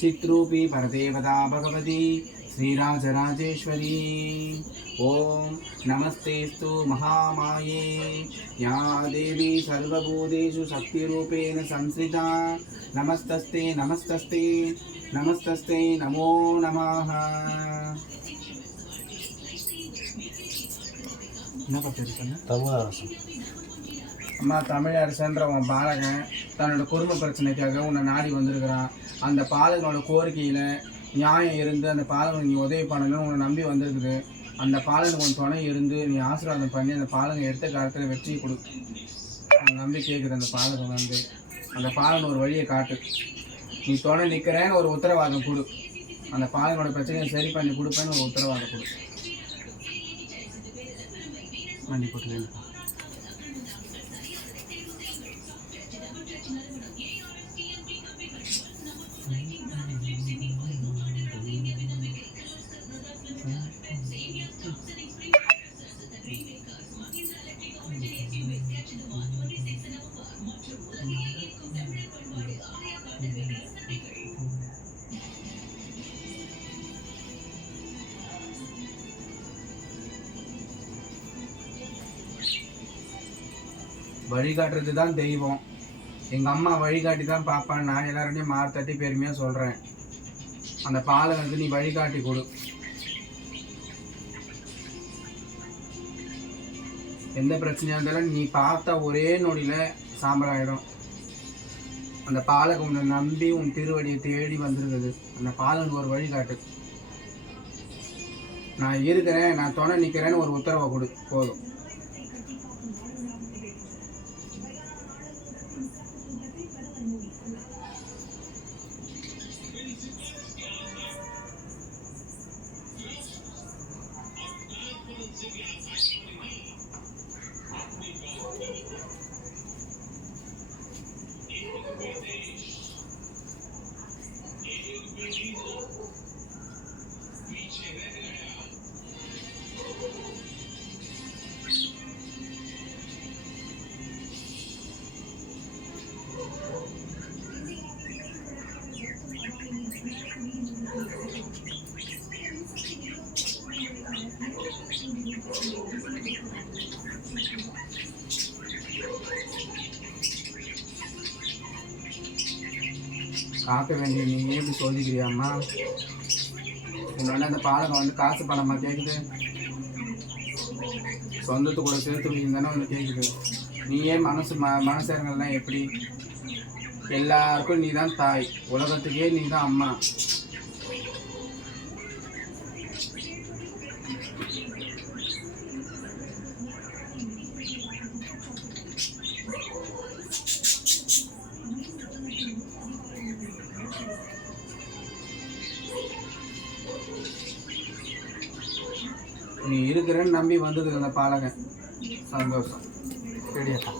చిత్రూపి పరదేవతా భగవతి శ్రీరాజరాజేశ్వరీ ఓం నమస్తేస్తు మహామాయే yeah దేవి సర్వభూతేషు శక్తిరూపేణ సంశ్రిత నమస్తస్తే నమస్తస్తే నమస్తస్తే నమో నమ తమ அம்மா தமிழரசன்ற உன் பாலகன் தன்னோட குடும்ப பிரச்சனைக்காக உன்னை நாடி வந்திருக்கிறான். அந்த பாலகனோட கோரிக்கையில் நியாயம் இருந்து அந்த பாலகனுக்கு நீ உதவி பண்ணணும்னு உன்னை நம்பி வந்திருக்குது. அந்த பாலகன் உன் துணை இருந்து நீ ஆசீர்வாதம் பண்ணி அந்த பாலகன் எடுத்த காலத்தில் வெற்றி கொடு. நம்பி கேட்குது அந்த பாலகன் வந்து. அந்த பாலகன் ஒரு வழியை காட்டு. நீ துணை நிற்கிறேன்னு ஒரு உத்தரவாதம் கொடு. அந்த பாலகனோட பிரச்சனையை சரி பண்ணி கொடுப்பேன்னு ஒரு உத்தரவாதம் கொடு. வண்டி போட்டு வழிகாட்டுறது தான் தெய்வம். எங்கள் அம்மா வழிகாட்டி தான் பார்ப்பேன் நான் எல்லாருமே மாறு தட்டி பெருமையாக சொல்கிறேன் அந்த பாலகனுக்கு நீ வழிகாட்டி கொடு. எந்த பிரச்சனையாக இருந்தாலும் நீ பார்த்த ஒரே நொடியில் சாம்பல் ஆகிடும் அந்த பாலகம் உன்னை நம்பி உன் திருவடியை தேடி வந்திருக்குது. அந்த பாலனுக்கு ஒரு வழிகாட்டு. நான் இருக்கிறேன் நான் துணை நிற்கிறேன்னு ஒரு உத்தரவை கொடு. போதும். You. காக்க வேண்டிய நீ எப்படி சோதிக்கிறியாம்மா உன்னோட அந்த பாலகம் வந்து காசு பணமா கேட்குது சொந்தத்து கூட சேர்த்து வைங்க தானே வந்து கேட்குது நீயே மனசு ம மனசங்கள்லாம் எப்படி? எல்லாருக்கும் நீ தான் தாய். உலகத்துக்கே நீ தான் அம்மா. நீ இருக்கிறேன்னு நம்பி வந்தது அந்த பாலகன். சந்தோஷம். சரியாப்பா